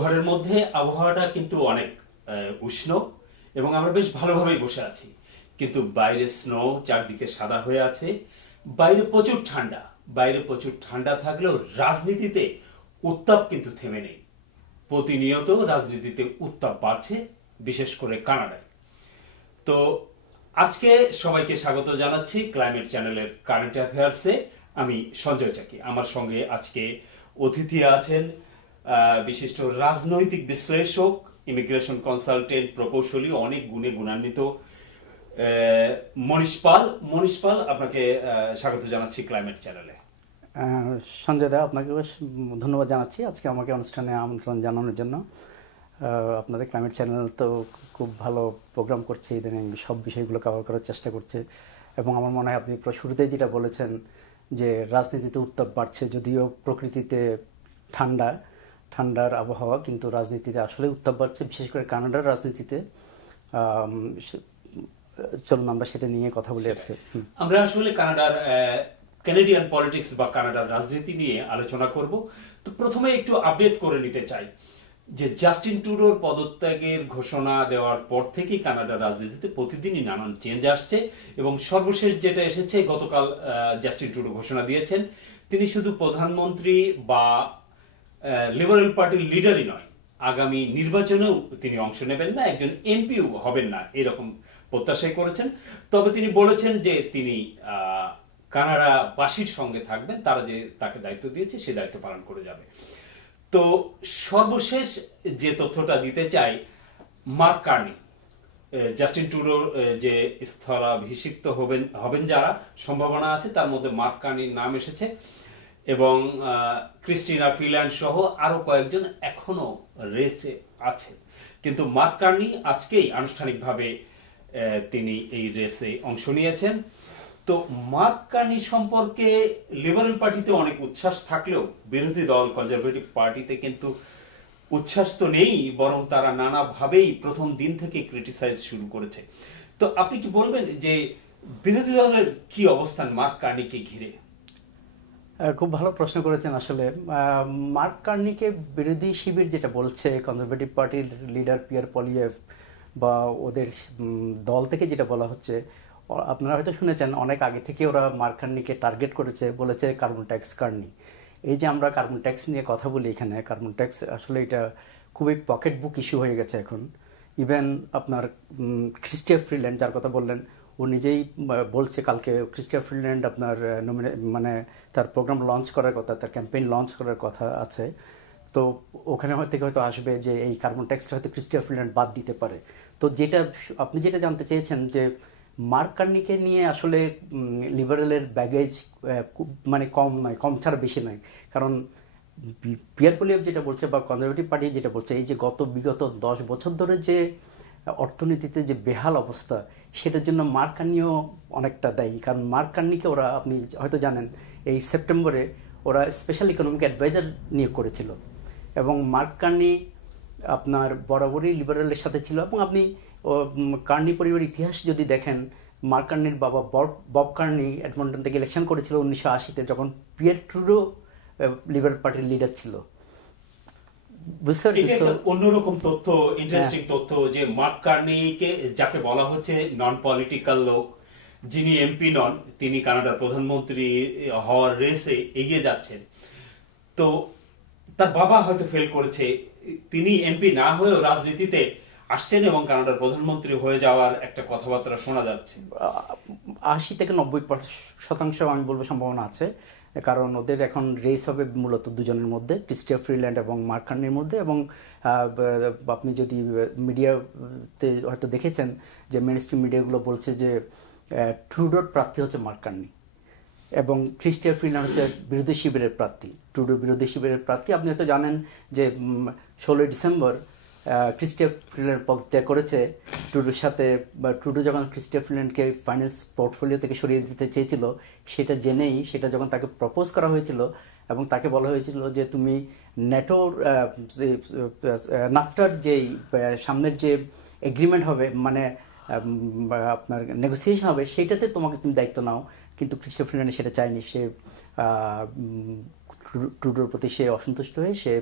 ঘরের মধ্যে আবহাওয়াটা কিন্তু অনেক উষ্ণ এবং আমরা বেশ ভালোভাবেই বসে আছি, কিন্তু বাইরে স্নো, চারদিকে সাদা হয়ে আছে। বাইরে প্রচুর ঠান্ডা। বাইরে প্রচুর ঠান্ডা থাকলেও রাজনীতিতে উত্তাপ কিন্তু থেমে নেই। প্রতিনিয়ত রাজনীতিতে উত্তাপ বাড়ছে, বিশেষ করে কানাডায়। তো আজকে সবাইকে স্বাগত জানাচ্ছি ক্লাইমেট চ্যানেলের কারেন্ট অ্যাফেয়ার্সে। আমি সঞ্জয় চাকি। আমার সঙ্গে আজকে অতিথি আছেন বিশিষ্ট রাজনৈতিক বিশ্লেষক, ইমিগ্রেশন কনসালটেন্ট, প্রকৌশলী, অনেক গুণে গুণান্বিত মনীষ পাল। মনীষ পাল, আপনাকে স্বাগত জানাচ্ছি ক্লাইমেট চ্যানেলে। সঞ্জয় দা, আপনাকে ধন্যবাদ জানাচ্ছি আজকে আমাকে অনুষ্ঠানে আমন্ত্রণ জানানোর জন্য। আপনাদের ক্লাইমেট চ্যানেল তো খুব ভালো প্রোগ্রাম করছে, ইদানিং সব বিষয়গুলো কভার করার চেষ্টা করছে। এবং আমার মনে হয় আপনি শুরুতেই যেটা বলেছেন যে রাজনীতিতে উত্তাপ বাড়ছে, যদিও প্রকৃতিতে ঠান্ডার আবহাওয়া, কিন্তু রাজনীতিতে আসলে উত্তাপ বাড়ছে, বিশেষ করে কানাডার রাজনীতিতে। চলুন আমরা সেটা নিয়ে কথা বলি আজকে। আমরা আসলে কানাডিয়ান পলিটিক্স বা কানাডার রাজনীতি নিয়ে আলোচনা করব। তো প্রথমে একটু আপডেট করে নিতে চাই যে জাস্টিন ট্রুডোর পদত্যাগের ঘোষণা দেওয়ার পর থেকেই কানাডার রাজনীতিতে প্রতিদিনই নানান চেঞ্জ আসছে, এবং সর্বশেষ যেটা এসেছে, গতকাল জাস্টিন ট্রুডো ঘোষণা দিয়েছেন তিনি শুধু প্রধানমন্ত্রী বা লিবারেল পার্টির লিডারই নয়, আগামী নির্বাচনেও তিনি অংশ নেবেন না, একজন এমপিও হবেন না, এরকম প্রত্যাশাই করেছেন। তবে তিনি বলেছেন যে তিনি কানাডাবাসীর সঙ্গে থাকবেন, তারা যে তাকে দায়িত্ব দিয়েছে সে দায়িত্ব পালন করে যাবে। তো সর্বশেষ যে তথ্যটা দিতে চাই, মার্ক কার্নি, জাস্টিন ট্রুডোর যে স্থলাভিষিক্ত হবেন যারা সম্ভাবনা আছে, তার মধ্যে মার্ক কার্নির নাম এসেছে, এবং ক্রিস্টিনা ফ্রিল্যান্ড সহ আরো কয়েকজন এখনো রেসে আছেন। কিন্তু মার্ক কার্নি আজকেই আনুষ্ঠানিকভাবে তিনি এই রেসে অংশ নিয়েছেন। তো মার্ক কার্নি সম্পর্কে লিবারেল পার্টিতে অনেক উচ্ছ্বাস থাকলেও বিরোধী দল কনজারভেটিভ পার্টিতে কিন্তু উচ্ছ্বাস তো নেই, বরং তারা নানাভাবেই প্রথম দিন থেকে ক্রিটিসাইজ শুরু করেছে। তো আপনি কি বলবেন যে বিরোধী দলের কি অবস্থান মার্ক কার্নিকে ঘিরে? খুব ভালো প্রশ্ন করেছেন। আসলে মার্ক কার্নিকে বিরোধী শিবির যেটা বলছে, কনজারভেটিভ পার্টির লিডার পিয়ার পলিয়েভ বা ওদের দল থেকে যেটা বলা হচ্ছে, আপনারা হয়তো শুনেছেন অনেক আগে থেকে ওরা মার্ক কার্নিকে টার্গেট করেছে, বলেছে কার্বন ট্যাক্স কার্নি। এই যে আমরা কার্বন ট্যাক্স নিয়ে কথা বলি এখানে, কার্বন ট্যাক্স আসলে এটা খুবই পকেট বুক ইস্যু হয়ে গেছে এখন। ইভেন আপনার ক্রিস্টিয়া ফ্রিল্যান্ড, যার কথা বললেন, ও নিজেই বলছে কালকে ক্রিস্টিয়া ফ্রিল্যান্ড আপনার মানে তার প্রোগ্রাম লঞ্চ করার কথা, তার ক্যাম্পেইন লঞ্চ করার কথা আছে। তো ওখানে থেকে হয়তো আসবে যে এই কার্বন ট্যাক্সটা হয়তো ক্রিস্টিয়া ফ্রিল্যান্ড বাদ দিতে পারে। তো আপনি যেটা জানতে চেয়েছেন যে মার্ক কার্নিকে নিয়ে আসলে লিবারেলের ব্যাগেজ মানে কম নয়, কম ছাড়া বেশি নয়। কারণ পিয়ার পলিয়েভ যেটা বলছে বা কনজারভেটিভ পার্টি যেটা বলছে, এই যে বিগত 10 বছর ধরে যে অর্থনীতিতে যে বেহাল অবস্থা, সেটার জন্য মার্ক কার্নিও অনেকটা দায়ী। কারণ মার্ক কার্নিকে ওরা, আপনি হয়তো জানেন, এই সেপ্টেম্বরে ওরা স্পেশাল ইকোনমিক অ্যাডভাইজার নিয়োগ করেছিল, এবং মার্ক কার্নি আপনার বরাবরই লিবারেলের সাথে ছিল। এবং আপনি কার্নি পরিবারের ইতিহাস যদি দেখেন, মার্ক কার্নির বাবা বব কার্নি এডমন্টন থেকে ইলেকশন করেছিল 1980-তে, যখন পিয়ার ট্রুডো লিবারেল পার্টির লিডার ছিল। অন্যরকম তথ্য, ইন্টারেস্টিং তথ্য, যে মার্ক কার্নিকে, যাকে বলা হচ্ছে নন পলিটিক্যাল লোক, যিনি এমপি নন, তিনি কানাডার প্রধানমন্ত্রী হওয়ার রেসে এগিয়ে যাচ্ছেন। তো তার বাবা হয়তো ফেল করেছে, তিনি এমপি না হয়েও রাজনীতিতে আসছেন এবং কানাডার প্রধানমন্ত্রী হয়ে যাওয়ার একটা কথাবার্তা শোনা যাচ্ছে। 80 থেকে 90% আমি বলবো সম্ভাবনা আছে। কারণ ওদের এখন রেস হবে মূলত দুজনের মধ্যে, ক্রিস্টিয়া ফ্রিল্যান্ড এবং মার্ক কার্নির মধ্যে। এবং আপনি যদি মিডিয়াতে হয়তো দেখেছেন যে মেইনস্ট্রিম মিডিয়াগুলো বলছে যে ট্রুডোর প্রার্থী হচ্ছে মার্ক কার্নি এবং ক্রিস্টিয়া ফ্রিল্যান্ড হচ্ছে বিরোধী শিবিরের প্রার্থী, ট্রুডো বিরোধী শিবিরের প্রার্থী। আপনি হয়তো জানেন যে 16 ডিসেম্বর ক্রিস্টিয়া ফ্রিল্যান্ড পদত্যাগ করেছে ট্রুডোর সাথে। ট্রুডো যখন ক্রিস্টিয়া ফ্রিল্যান্ডকে ফাইন্যান্স পোর্টফোলিও থেকে সরিয়ে দিতে চেয়েছিল, সেটা জেনেই, সেটা যখন তাকে প্রপোজ করা হয়েছিল এবং তাকে বলা হয়েছিল যে তুমি ন্যাটোর নাফটার যেই সামনের যে এগ্রিমেন্ট হবে, মানে আপনার নেগোসিয়েশন হবে, সেইটাতে তুমি দায়িত্ব নাও। কিন্তু ক্রিস্টিয়া ফ্রিল্যান্ড সেটা চায়নি। সে ট্রুডোর প্রতি সে অসন্তুষ্ট হয়ে সে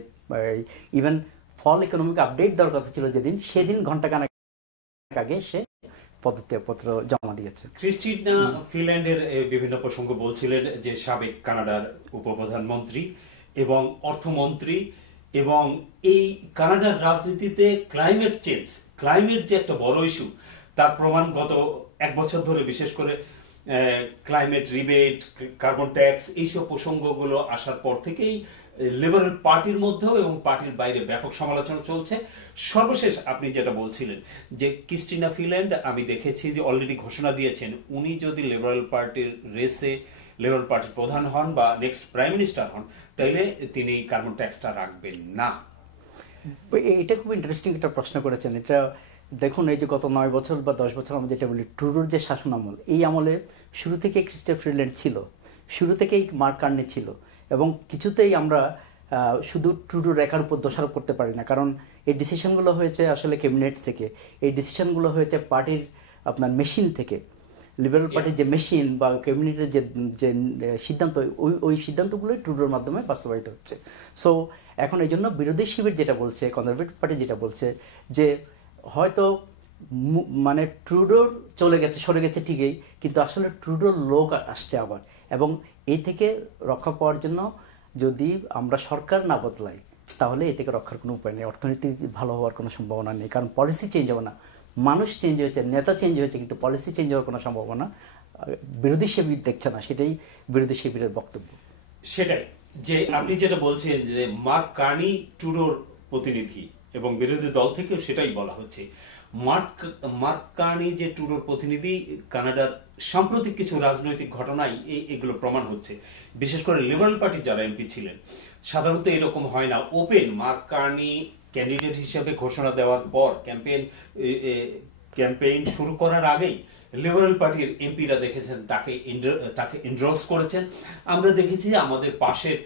ইভেন ফল ইকোনমিক আপডেট দেওয়ার কথা ছিল যেদিন, সেদিন ঘন্টাখানেক আগে সে পদত্যাগপত্র জমা দিয়েছে। ক্রিস্টিনা ফিল্যান্ডের বিভিন্ন প্রসঙ্গ বলছিলেন যে সাবেক কানাডার উপপ্রধানমন্ত্রী এবং অর্থমন্ত্রী, এবং এই কানাডার রাজনীতিতে ক্লাইমেট চেঞ্জ, ক্লাইমেট যে একটা বড় ইস্যু তার প্রমাণ গত এক বছর ধরে, বিশেষ করে ক্লাইমেট রিবেট, কার্বন ট্যাক্স, এইসব প্রসঙ্গগুলো আসার পর থেকেই লিবারেল পার্টির মধ্যেও এবং পার্টির বাইরে ব্যাপক সমালোচনা চলছে। সর্বশেষ আপনি যেটা বলছিলেন যে ক্রিস্টিনা ফিল্যান্ড, আমি দেখেছি যে অলরেডি ঘোষণা দিয়েছেন উনি যদি লিবারেল পার্টির রেসে লিবারেল পার্টির প্রধান হন বা নেক্সট প্রাইম মিনিস্টার হন, তাইলে তিনি কার্বন ট্যাক্সটা রাখবেন না। এটা খুব ইন্টারেস্টিং একটা প্রশ্ন করেছেন। এটা দেখুন, এই যে গত 9 বছর বা 10 বছর আমরা যেটা বলি ট্রুডোর যে শাসন আমল, এই আমলে শুরু থেকে ক্রিস্টিনা ফিল্যান্ড ছিল, শুরু থেকেই মার্ক কার্নি ছিল, এবং কিছুতেই আমরা শুধু ট্রুডোর রেখার উপর দোষারোপ করতে পারি না, কারণ এই ডিসিশনগুলো হয়েছে আসলে ক্যাবিনেট থেকে, এই ডিসিশনগুলো হয়েছে পার্টির আপনার মেশিন থেকে, লিবারেল পার্টির যে মেশিন বা ক্যাবিনেটের যে যে সিদ্ধান্ত, ওই সিদ্ধান্তগুলোই ট্রুডোর মাধ্যমে বাস্তবায়িত হচ্ছে। সো এখন এই জন্য বিরোধী শিবির যেটা বলছে, কনজারভেটিভ পার্টি যেটা বলছে যে হয়তো মানে ট্রুডোর চলে গেছে, সরে গেছে ঠিকই, কিন্তু আসলে ট্রুডোর লোক আসছে আবার, এবং এই থেকে রক্ষা পাওয়ার জন্য যদি আমরা সরকার না বদলাই তাহলে এ থেকে রক্ষার কোনো উপায় নেই, অর্থনীতি ভালো হওয়ার কোনো সম্ভাবনা নেই, কারণ পলিসি চেঞ্জ হবে না। মানুষ চেঞ্জ হয়েছে, নেতা চেঞ্জ হয়েছে, কিন্তু পলিসি চেঞ্জ হওয়ার কোনো সম্ভাবনা বিরোধী শিবির দেখছে না, সেটাই বিরোধী শিবিরের বক্তব্য। সেটাই যে আপনি যেটা বলছেন যে মার্ক কার্নি ট্রুডোর প্রতিনিধি, এবং বিরোধী দল থেকেও সেটাই বলা হচ্ছে। মার্ক কার্নি যে ট্রুডোর প্রতিনিধি, কানাডার সাম্প্রতিক কিছু রাজনৈতিক ঘটনায় এগুলো প্রমাণ হচ্ছে। বিশেষ করে লিবারেল পার্টির যারা এমপি ছিলেন, সাধারণত এরকম হয় না। ওপেন মার্ক কার্নি ক্যান্ডিডেট হিসেবে ঘোষণা দেওয়ার পর ক্যাম্পেইন শুরু করার আগেই লিবারেল পার্টির এমপিরা দেখেছেন তাকে এন্ডোর্স করেছেন। আমরা দেখেছি আমাদের পাশের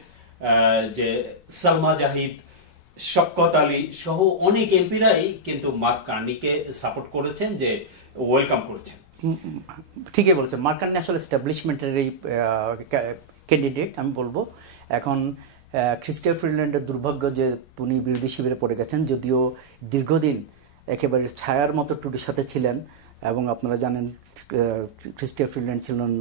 যে সালমা জাহিদ, শওকত আলী সহ অনেক এমপিরাই কিন্তু মার্ক কার্নিকে সাপোর্ট করেছেন, যে ওয়েলকাম করেছেন। ঠিকই বলছেন, মার্ক কার্নি আসলে এস্টাবলিশমেন্টের এই ক্যান্ডিডেট আমি বলবো। এখন ক্রিস্টিনা ফিল্যান্ডের দুর্ভাগ্য যে উনি বিরোধী শিবিরে পড়ে গেছেন, যদিও দীর্ঘদিন একেবারে ছায়ার মতো টুডুর সাথে ছিলেন, এবং আপনারা জানেন ক্রিস্টিনা ফিল্যান্ড ছিলেন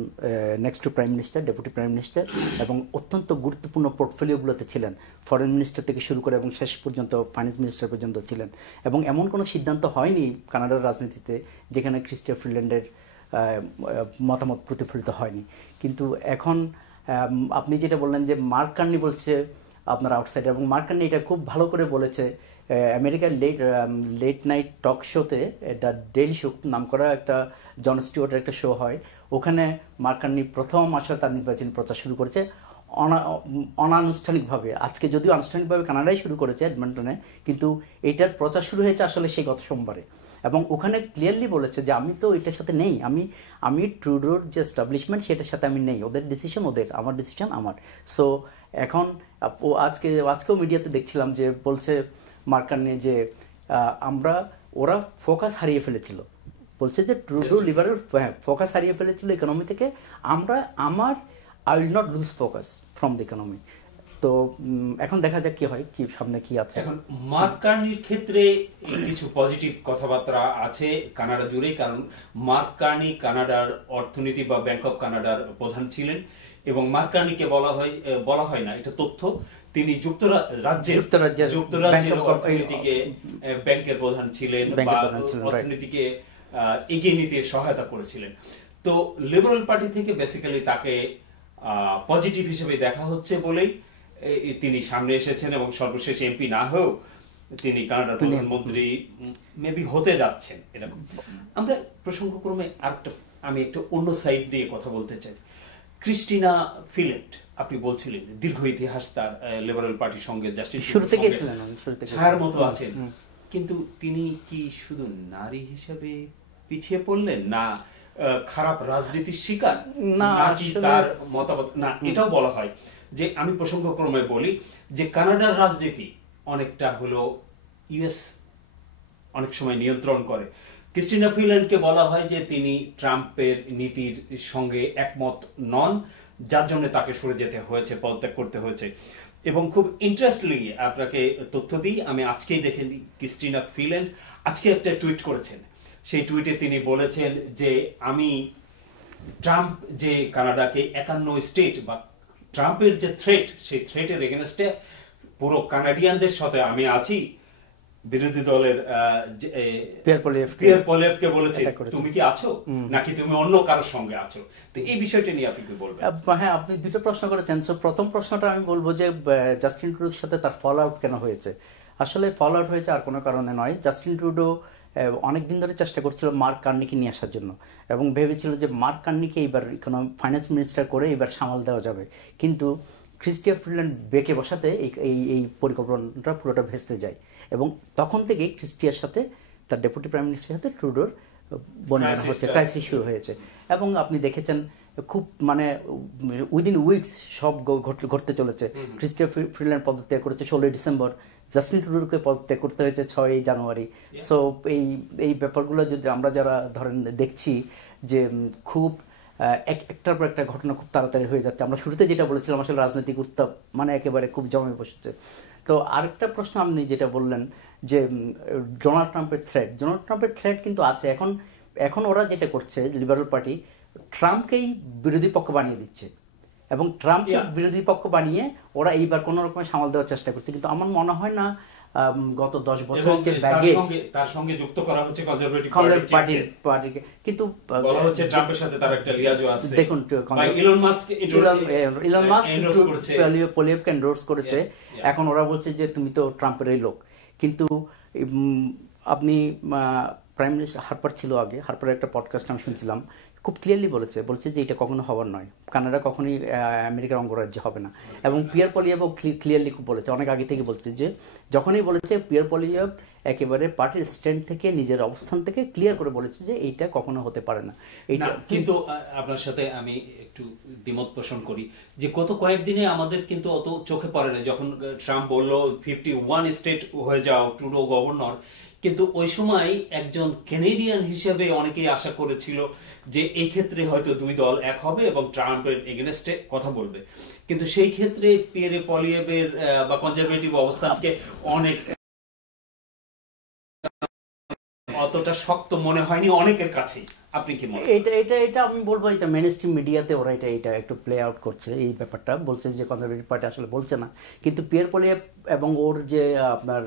next to prime minister, deputy prime minister, এবং অত্যন্ত গুরুত্বপূর্ণ পোর্টফোলিওগুলোতে ছিলেন, ফরেন মিনিস্টার থেকে শুরু করে এবং শেষ পর্যন্ত ফাইন্যান্স মিনিস্টার পর্যন্ত ছিলেন। এবং এমন কোনো সিদ্ধান্ত হয়নি কানাডার রাজনীতিতে যেখানে ক্রিস্টিনা ফিল্যান্ডের মতামত প্রতিফলিত হয়নি। কিন্তু এখন আপনি যেটা বললেন যে মার্ক কার্নি বলছে আপনার আউটসাইডার, এবং মার্ক কার্নি এটা খুব ভালো করে বলেছে আমেরিকার লেট নাইট টক শোতে, এটা ডেইলি শো নাম করা একটা জন স্টিওয়ার্টের একটা শো হয়, ওখানে মার্ক কার্নি প্রথম আসলে তার নির্বাচনী প্রচার শুরু করেছে অনানুষ্ঠানিকভাবে। আজকে যদিও আনুষ্ঠানিকভাবে কানাডায় শুরু করেছে এডমন্টনে, কিন্তু এইটার প্রচার শুরু হয়েছে আসলে সেই গত সোমবারে, এবং ওখানে ক্লিয়ারলি বলেছে যে আমি তো এটার সাথে নেই, আমি ট্রুডোর যে এস্টাবলিশমেন্ট সেটার সাথে আমি নেই, ওদের ডিসিশন ওদের, আমার ডিসিশন আমার। সো এখন আজকেও মিডিয়াতে দেখছিলাম যে বলছে মার্ক কার্নি যে ওরা ফোকাস হারিয়ে ফেলেছিল, বলছে যে ট্রুডো লিবারেল ফোকাস হারিয়ে ফেলেছিল ইকোনমি থেকে, I will not lose focus from the economy. তো এখন দেখা যাক কি হয়, কি সামনে কি আছে। এখন মার্ক কার্নির ক্ষেত্রে কিছু পজিটিভ কথাবার্তা আছে কানাডা জুড়ে, কারণ মার্ক কার্নি কানাডার অর্থনীতি বা ব্যাংক অফ কানাডার প্রধান ছিলেন, এবং মার্ক কার্নিকে বলা হয় না, এটা তথ্য, তিনি যুক্তরাজ্যের অর্থনীতিকে ব্যাংকের প্রধান ছিলেন বা অর্থনীতিকে এগিয়ে নিতে সহায়তা করেছিলেন। তো লিবারেল পার্টি থেকে বেসিক্যালি তাকে পজিটিভ হিসেবে দেখা হচ্ছে বলেই তিনি সামনে এসেছেন, এবং সর্বশেষ এমপি না হয়েও তিনি কানাডার প্রধানমন্ত্রী মেবি হতে যাচ্ছেন এরকম। আমরা প্রসঙ্গক্রমে আমি একটা অন্য সাইড নিয়ে কথা বলতে চাই। ক্রিস্টিনা ফিল্যান্ড, আপনি বলছিলেন দীর্ঘ ইতিহাস তার লিবারেল পার্টির সঙ্গে, জাস্টিস ছায়ার মতো আছেন, কিন্তু তিনি কি শুধু নারী হিসেবে পিছিয়ে পড়লেন, না খারাপ রাজনীতির শিকার, নাকি তার মতামত না? এটাও বলা হয় যে, আমি প্রসঙ্গক্রমে বলি যে কানাডার রাজনীতি অনেকটা হলো ইউএস অনেক সময় নিয়ন্ত্রণ করে। ক্রিস্টিনা ফিল্যান্ডকে বলা হয় যে তিনি ট্রাম্পের নীতির সঙ্গে একমত নন, যার জন্য তাকে সরে যেতে হয়েছে, পদত্যাগ করতে হয়েছে। এবং খুব ইন্টারেস্টলি আপনাকে তথ্য দিই, আমি আজকেই দেখেন ক্রিস্টিনা ফ্রিল্যান্ড আজকে একটা টুইট করেছেন। সেই টুইটে তিনি বলেছেন যে আমি ট্রাম্প যে কানাডাকে 51 স্টেট বা ট্রাম্পের যে থ্রেট, সেই থ্রেটের এগেনস্টে পুরো কানাডিয়ানদের সাথে আমি আছি। বিরোধী দলের পিয়ার পলিয়েভকে বলেছে তুমি কি আছো নাকি তুমি অন্য কারোর সঙ্গে আছো। তো এই বিষয়টা নিয়ে আপনি কি বলবেন? হ্যাঁ, আপনি দুটো প্রশ্ন করেছেন। প্রথম প্রশ্নটা আমি বলবো যে জাস্টিন ট্রুডোর সাথে তার ফল আউট কেন হয়েছে। আসলে ফল আউট হয়েছে আর কোনো কারণে নয়। জাস্টিন ট্রুডো অনেকদিন ধরে চেষ্টা করছিল মার্ক কার্নিকে নিয়ে আসার জন্য এবং ভেবেছিল যে মার্ক কার্নিকে এইবার ফাইন্যান্স মিনিস্টার করে এবার সামাল দেওয়া যাবে, কিন্তু ক্রিস্টিয়া ফ্রিল্যান্ড বেঁকে বসাতে এই পরিকল্পনাটা পুরোটা ভেস্তে যায় এবং তখন থেকে ক্রিস্টিয়ার সাথে তার ডেপুটি প্রাইম মিনিস্টারের সাথে ট্রুডোর বনিবনা হচ্ছে, ক্রাইসিস শুরু হয়েছে। এবং আপনি দেখেছেন খুব উইদিন উইকস সব ঘটতে চলেছে। ক্রিস্টিয়া ফ্রিল্যান্ড পদত্যাগ করেছে 16 ডিসেম্বর, জাস্টিন ট্রুডোকে পদত্যাগ করতে হয়েছে 6 জানুয়ারি। সো এই ব্যাপারগুলো যদি আমরা যারা ধরেন দেখছি যে খুব একটার পর একটা ঘটনা খুব তাড়াতাড়ি হয়ে যাচ্ছে। আমরা শুরুতে যেটা বলেছিলাম আসলে রাজনৈতিক উত্তাপ একেবারে খুব জমে বসেছে। তো আরেকটা প্রশ্ন আপনি যেটা বললেন যে ডোনাল্ড ট্রাম্পের থ্রেট কিন্তু আছে। এখন ওরা যেটা করছে লিবারেল পার্টি ট্রাম্পকেই বিরোধী পক্ষ বানিয়ে দিচ্ছে এবং ট্রাম্পকে বিরোধী পক্ষ বানিয়ে ওরা এইবার কোনো রকমের সামাল দেওয়ার চেষ্টা করছে। কিন্তু আমার মনে হয় না গত 10 বছর যে ব্যাগেজ তার সঙ্গে যুক্ত করা হচ্ছে কনজারভেটিভ পার্টিকে, কিন্তু বলা হচ্ছে ট্রাম্পের সাথে তার একটা লিয়াজও আছে। দেখুন ইলন মাস্ক পলিয়েভকে এন্ডোর্স করেছে। এখন ওরা বলছে যে তুমি তো ট্রাম্পেরই লোক, কিন্তু আপনি প্রাইম মিনিস্টার হারপার ছিল আগে, হারপারের একটা পডকাস্ট আমি শুনছিলাম, খুব ক্লিয়ারলি বলছে যে এটা কখনো হবার নয়, কানাডা কখনোই আমেরিকার অঙ্গরাজ্য হবে না। এবং পিয়ার পলিয়েভও ক্লিয়ারলি খুব বলেছে, অনেক আগে থেকে বলছে যে যখনই বলেছে পিয়ার পলিয়েভ একেবারে পার্টির স্ট্যান্ড থেকে নিজের অবস্থান থেকে ক্লিয়ার করে বলেছে যে এইটা কখনো হতে পারে না। এইটা কিন্তু আপনার সাথে আমি একটু দ্বিমত পোষণ করি যে গত কয়েকদিনে আমাদের কিন্তু অত চোখে পড়ে না। যখন ট্রাম্প বলল 51 স্টেট হয়ে যাও ট্রুডো গভর্নর, কিন্তু ওই সময় একজন ক্যানেডিয়ান হিসেবে অনেকেই আশা করেছিল যে এই ক্ষেত্রে হয়তো দুই দল এক হবে এবং ট্রাম্পের এগেনস্টে কথা বলবে, কিন্তু সেই ক্ষেত্রে পিয়ারে পলিয়েভের বা কনজারভেটিভ অবস্থানকে অনেক অতটা শক্ত মনে হয়নি অনেকের কাছেই। আপনি কি মনে? এটা আমি বলবো এটা মেইনস্ট্রিম মিডিয়াতে ওরা এটা একটু প্লে আউট করছে এই ব্যাপারটা, বলছে যে কনজারভেটিভ পার্টি আসলে বলছে না, কিন্তু পিয়ার পলিয়েভ এবং ওর যে আপনার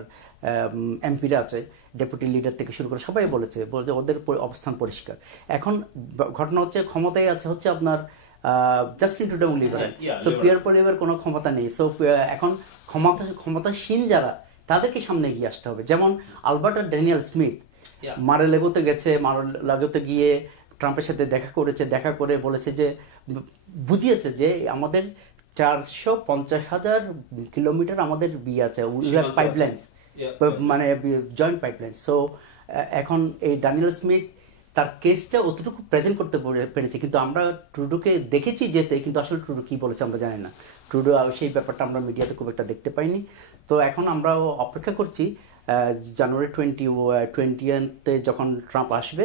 এমপিরা আছে ডেপুটি লিডার থেকে শুরু করে সবাই বলেছে ওদের অবস্থান পরিষ্কার। এখন ঘটনা হচ্ছে ক্ষমতায় আছে হচ্ছে আপনার জাস্টিন ট্রুডো এবং লিবারেল, সো পিয়ার পলিয়েভের কোনো ক্ষমতা নেই। সো এখন ক্ষমতাসীন যারা তাদেরকে সামনে এগিয়ে আসতে হবে। যেমন আলবার্টা ড্যানিয়েল স্মিথ মার-এ-লাগোতে গেছে, মার-এ-লাগোতে গিয়ে ট্রাম্পের সাথে দেখা করে বলেছে যে বুঝিয়েছে যে আমাদের 450,000 কিলোমিটার আমাদের আছে পাইপলাইন, মানে জয়েন্ট পাইপলাইন। সো এখন এই ড্যানিয়েল স্মিথ তার কেসটা অতটুকু প্রেজেন্ট করতে পেরেছে, কিন্তু আমরা ট্রুডোকে দেখেছি যেতে, কিন্তু আসলে ট্রুডো কি বলেছে আমরা জানি না। ট্রুডো সেই ব্যাপারটা আমরা মিডিয়াতে খুব একটা দেখতে পাইনি। তো এখন আমরা অপেক্ষা করছি জানুয়ারি 20তে যখন ট্রাম্প আসবে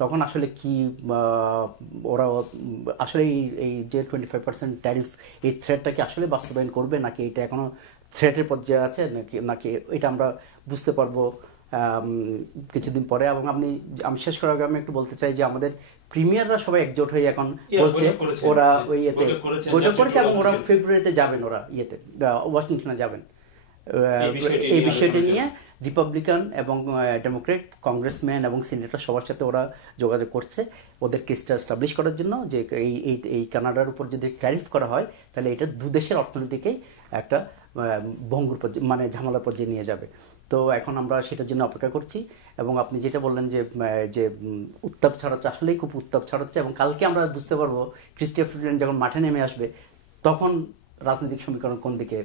তখন আসলে কি ওরা আসলে এই যে 25% ট্যারিফ এই থ্রেটটা কি আসলে বাস্তবায়ন করবে নাকি এটা এখনো থ্রেটের পর্যায়ে আছে নাকি এটা আমরা বুঝতে পারবো কিছুদিন পরে। এবং আমি শেষ করার আগে আমি একটু বলতে চাই যে আমাদের প্রিমিয়াররা সবাই একজোট হয়ে এখন বলছে ওরা ওই ইয়েতে বৈঠক করেছে এবং ওরা ফেব্রুয়ারিতে যাবেন, ওরা ইয়েতে ওয়াশিংটনে যাবেন এই বিষয়টি নিয়ে। রিপাবলিকান এবং ডেমোক্রেট কংগ্রেসম্যান এবং সিনেটর সবার সাথে ওরা যোগাযোগ করছে ওদের কেসটা এস্টাবলিশ করার জন্য যে এই কানাডার উপর যদি ট্যারিফ করা হয় তাহলে এটা দুদেশের অর্থনীতিকে একটা ভঙ্গুর মানে ঝামেলার পর্যায়ে নিয়ে যাবে। তো এখন আমরা সেটার জন্য অপেক্ষা করছি। এবং আপনি যেটা বললেন যে উত্তাপ ছড়াচ্ছে, আসলেই খুব উত্তাপ ছড়াচ্ছে এবং কালকে আমরা বুঝতে পারবো ক্রিস্টিয়া ফ্রিল্যান্ড যখন মাঠে নেমে আসবে তখন রাজনৈতিক সমীকরণ কোন দিকে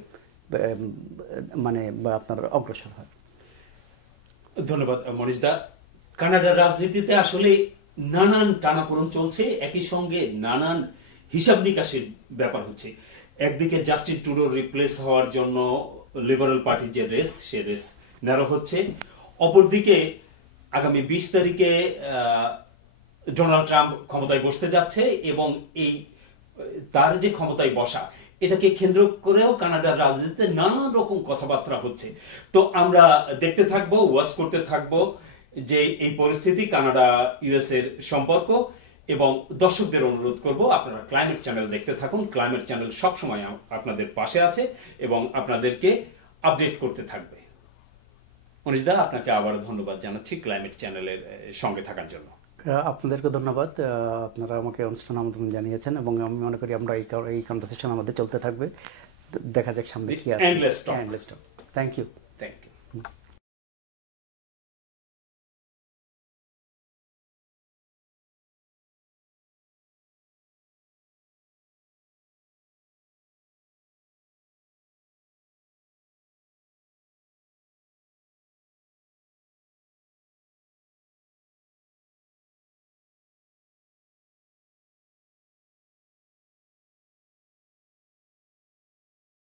মানে আপনার অগ্রসর হয়। ধন্যবাদ মনীষ দা। কানাডার রাজনীতিতে আসলে নানান টানাপোড়েন চলছে, একই সঙ্গে নানান হিসাব নিকাশের ব্যাপার হচ্ছে। একদিকে জাস্টিন ট্রুডোর রিপ্লেস হওয়ার জন্য লিবারেল পার্টির যে রেস সে রেস ন্যারো হচ্ছে, অপরদিকে আগামী 20 তারিখে ডোনাল্ড ট্রাম্প ক্ষমতায় বসতে যাচ্ছে এবং তার যে ক্ষমতায় বসা এটাকে কেন্দ্র করেও কানাডার রাজনীতিতে নানান রকম কথাবার্তা হচ্ছে। তো আমরা দেখতে থাকবো, ওয়াচ করতে থাকবো যে এই পরিস্থিতি কানাডা ইউএস এর সম্পর্ক, এবং দর্শকদের অনুরোধ করব আপনারা ক্লাইমেট চ্যানেল দেখতে থাকুন। ক্লাইমেট চ্যানেল সবসময় আপনাদের পাশে আছে এবং আপনাদেরকে আপডেট করতে থাকবে। মনীষ দা, আপনাকে আবার ধন্যবাদ জানাচ্ছি ক্লাইমেট চ্যানেলের সঙ্গে থাকার জন্য। আপনাদেরকে ধন্যবাদ, আপনারা আমাকে অনুষ্ঠানে আমন্ত্রণ জানিয়েছেন এবং আমি মনে করি আমরা এই কনভারসেশন আমাদের চলতে থাকবে। দেখা যাক সামনে কি আছে। Endless talk. Thank you. Thank you.